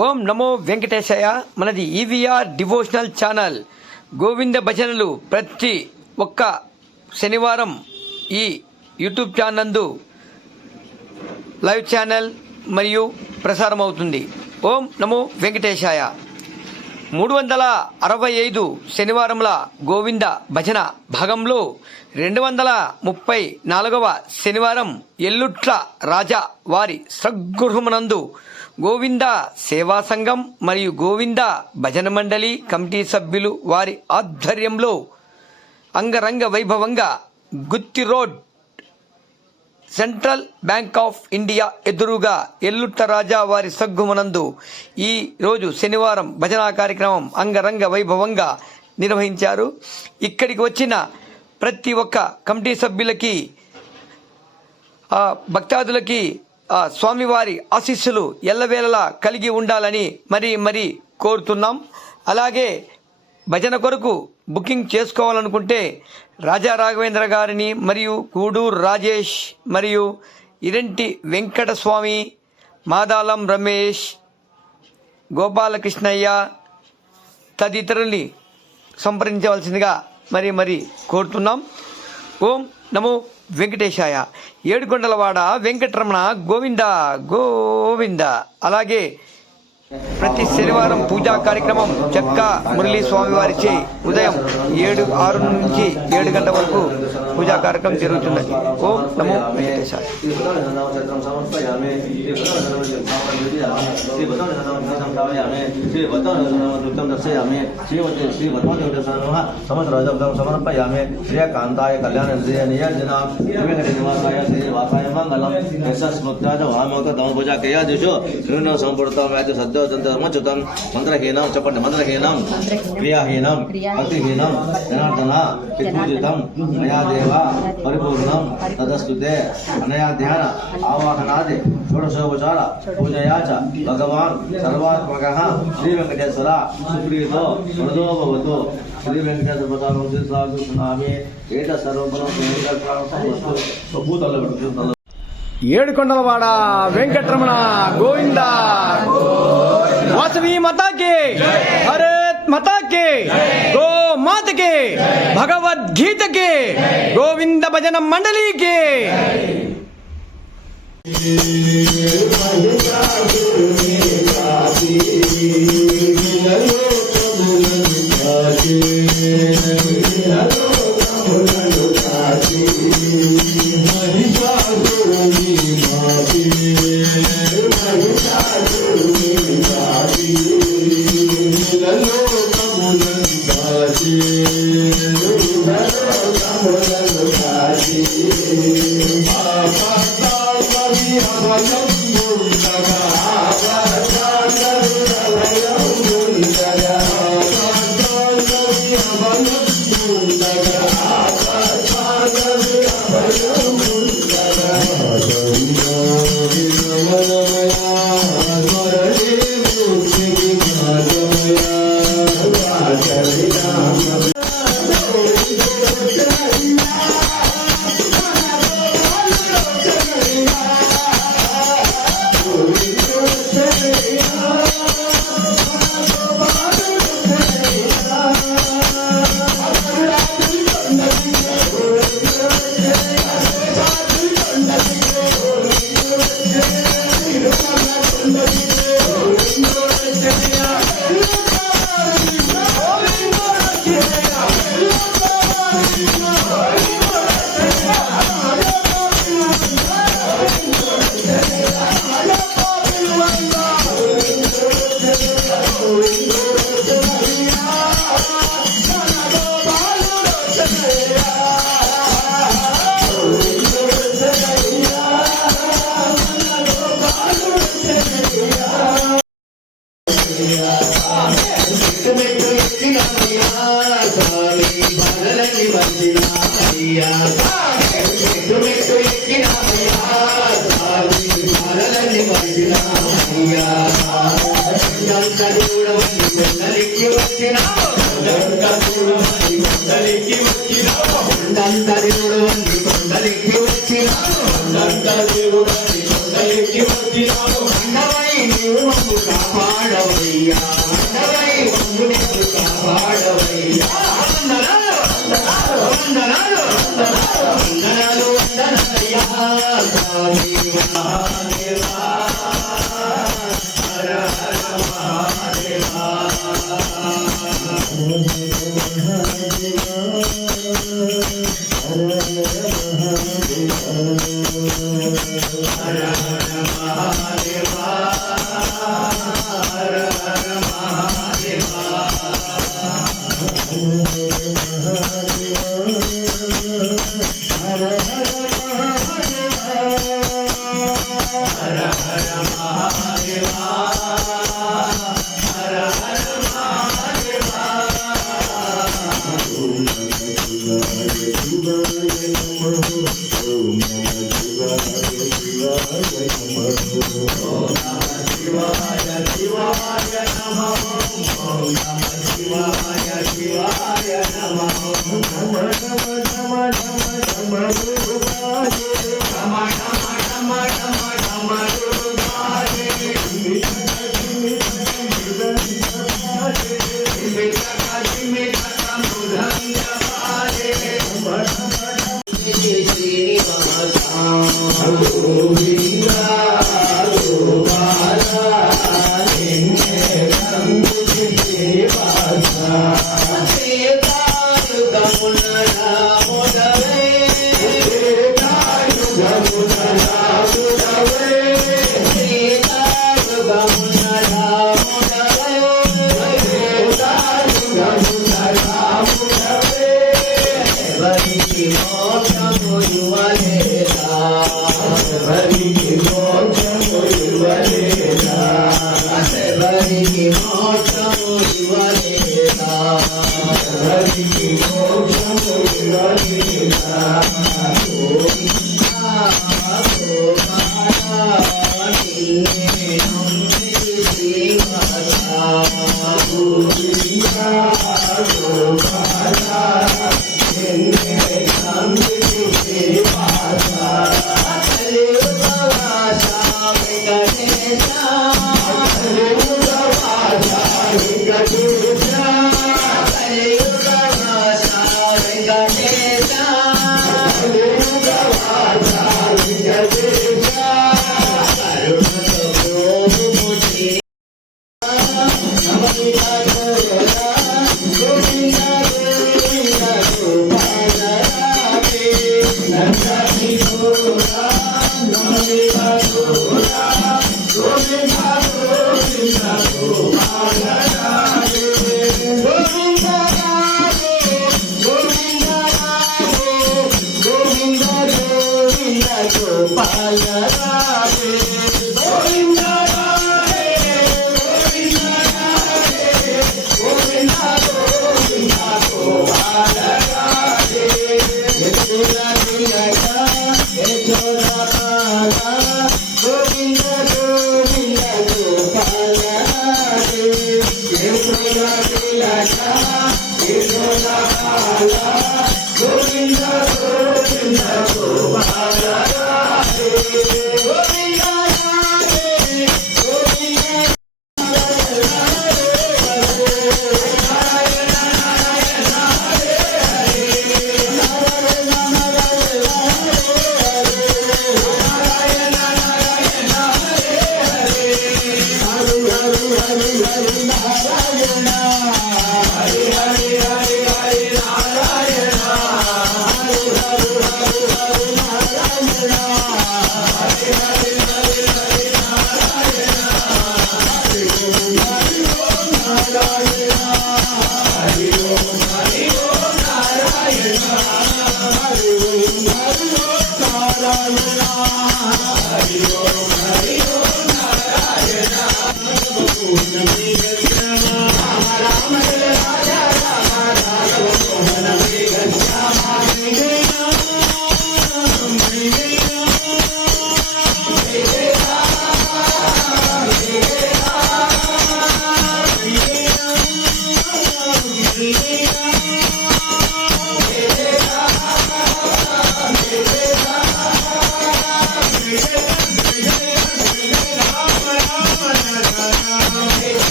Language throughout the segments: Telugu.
ఓం నమో వెంకటేశాయ. మనది ఈవీఆర్ డివోషనల్ ఛానల్. గోవింద భజనలు ప్రతి ఒక్క శనివారం ఈ యూట్యూబ్ ఛానల్ నందు లైవ్ ఛానల్ మరియు ప్రసారం అవుతుంది. ఓం నమో వెంకటేశాయ. 365 శనివారముల గోవింద భజన భాగంలో 234వ శనివారం ఎల్లుట్ల రాజా వారి సద్గృహమునందు గోవింద సేవా సంఘం మరియు గోవింద భజన మండలి కమిటీ సభ్యులు వారి ఆధ్వర్యంలో అంగరంగ వైభవంగా Gutti road central bank of India ఎదురుగా ఎల్లుట్ల రాజా వారి సద్గృహమునందు ఈ రోజు శనివారం భజనా కార్యక్రమం అంగరంగ వైభవంగా నిర్వహించారు. ఇక్కడికి వచ్చిన ప్రతి ఒక్క కమిటీ సభ్యులకి భక్తాదులకి స్వామివారి ఆశీస్సులు ఎల్లవేళలా కలిగి ఉండాలని మరీ కోరుతున్నాం. అలాగే భజన కొరకు బుకింగ్ చేసుకోవాలనుకుంటే రాజా రాఘవేంద్ర గారిని మరియు గూడూరు రాజేష్ మరియు ఇరంటి వెంకటస్వామి, మాదాలం రమేష్, గోపాలకృష్ణయ్య తదితరుల్ని సంప్రదించవలసిందిగా మరీ కోరుతున్నాం. ఓం నమో వెంకటేశాయ. ఏడుకొండలవాడ వెంకటరమణ గోవింద గోవింద. అలాగే ప్రతి శనివారం పూజా కార్యక్రమం చక్కా మురళీ స్వామి వారిచే ఉదయం 6 నుంచి 7 గంటల వరకు పూజా కార్యక్రమం జరుగుతున్నది. ఓం నమో వెంకటేశాయ. శ్రీకాంతాయ కళ్యాణ పూజా క్రియాదిషు సద్య మంత్రహీనం చెప్పండి. మంత్రహీనం క్రియాహీనం భక్తిహీనం జనార్దన పూజితం మయా దేవ పరిపూర్ణం తదస్తుతే అనయా ధ్యాన ఆవాహనాది షోడశోపచార పూజయా చ భగవాన్ సర్వాత్మక శ్రీ వెంకటేశ్వర సుప్రీతో వరదో భవతు. శ్రీ వెంకటేశ్వర ప్రసాదం ఏట సర్వఫలం ఏడుకొండలవాడ వెంకటరమణ గోవింద. వాసవి మాతాకి, భారత్ మాతాకి, గో మాతకి, భగవద్గీతకి, గోవింద భజన మండలికి.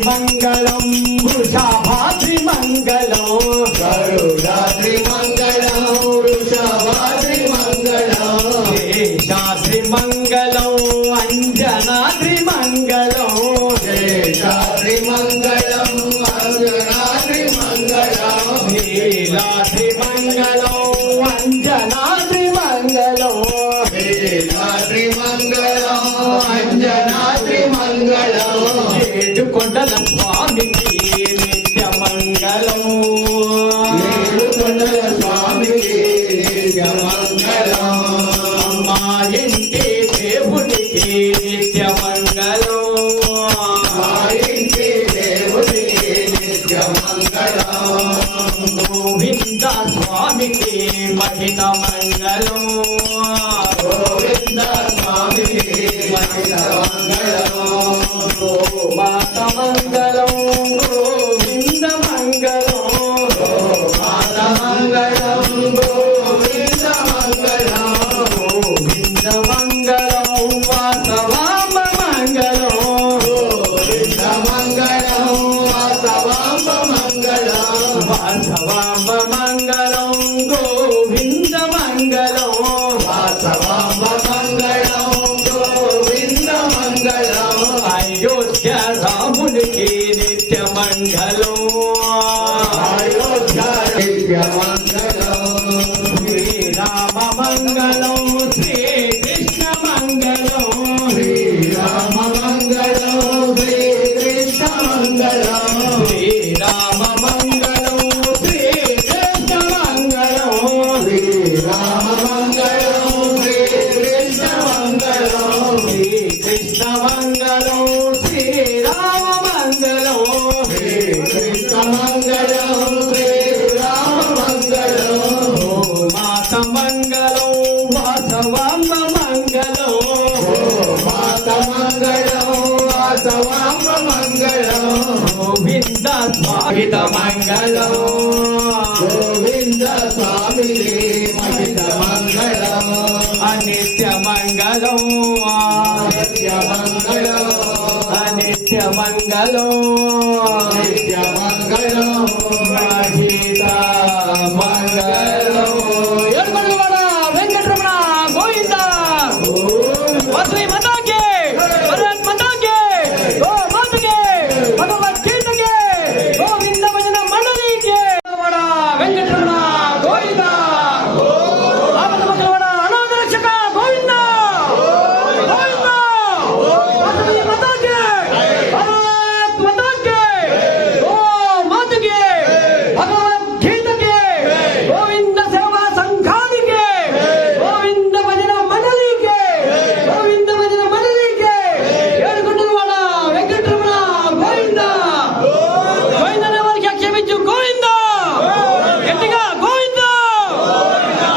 मंगलम वृषभाद्रि मंगलम गरुडाद्रि मंगलम वृषभाद्रि मंगलम शेषाद्रि मंगलम अंजनाद्रि मंगलम शेषाद्रि मंगलम अंजनाद्रि मंगलम नीलाद्रि मंगलम अंजनाद्रि मंगलम नीलाद्रि मंगलम अंजनाद्रि मंगलम కొండల స్వామికి నిత్య మంగళం కొండల స్వామికి నిత్య మంగళం అమ్మా ఇంటి దేవునికి నిత్య మంగళం మా ఇంటి దేవునికి నిత్య మంగళం గోవింద స్వామికి మహిత మంగళం గోవింద స్వామికి మహిత మంగళం మాత మంగళం గోవింద మంగళం మాత మంగళం గోవింద మంగళం గోవింద మంగళం వాసవాంబ మంగళం గోవింద మంగళం వాసవాంబ మంగళం వాసవాంబ మంగళం గోవింద మంగళం వాసవాంబ మంగళం గోవింద మంగళం అయోధ్య రామునికి నిత్య మంగళం అయోధ్య నిత్య మంగళం శ్రీరామ మంగళం శ్రీకృష్ణ మంగళం శ్రీరామ మంగళం శ్రీకృష్ణ మంగళం శ్రీరామ మంగళం శ్రీకృష్ణ మంగళం శ్రీరామ మంగళం శ్రీకృష్ణ మంగళం శ్రీకృష్ణ మంగళం శ్రీరామ మంగళం శ్రీకృష్ణ మంగళం శ్రీరామ మంగళం మాత మంగళం వాసవాంబ మంగళం మాత మంగళం వాసవాంబ మంగళం గోవింద స్వామిత మంగళం గోవింద స్వామి మహిత మంగళం అనిత్య మంగళం నిత్య మంగళం నిత్య మంగళం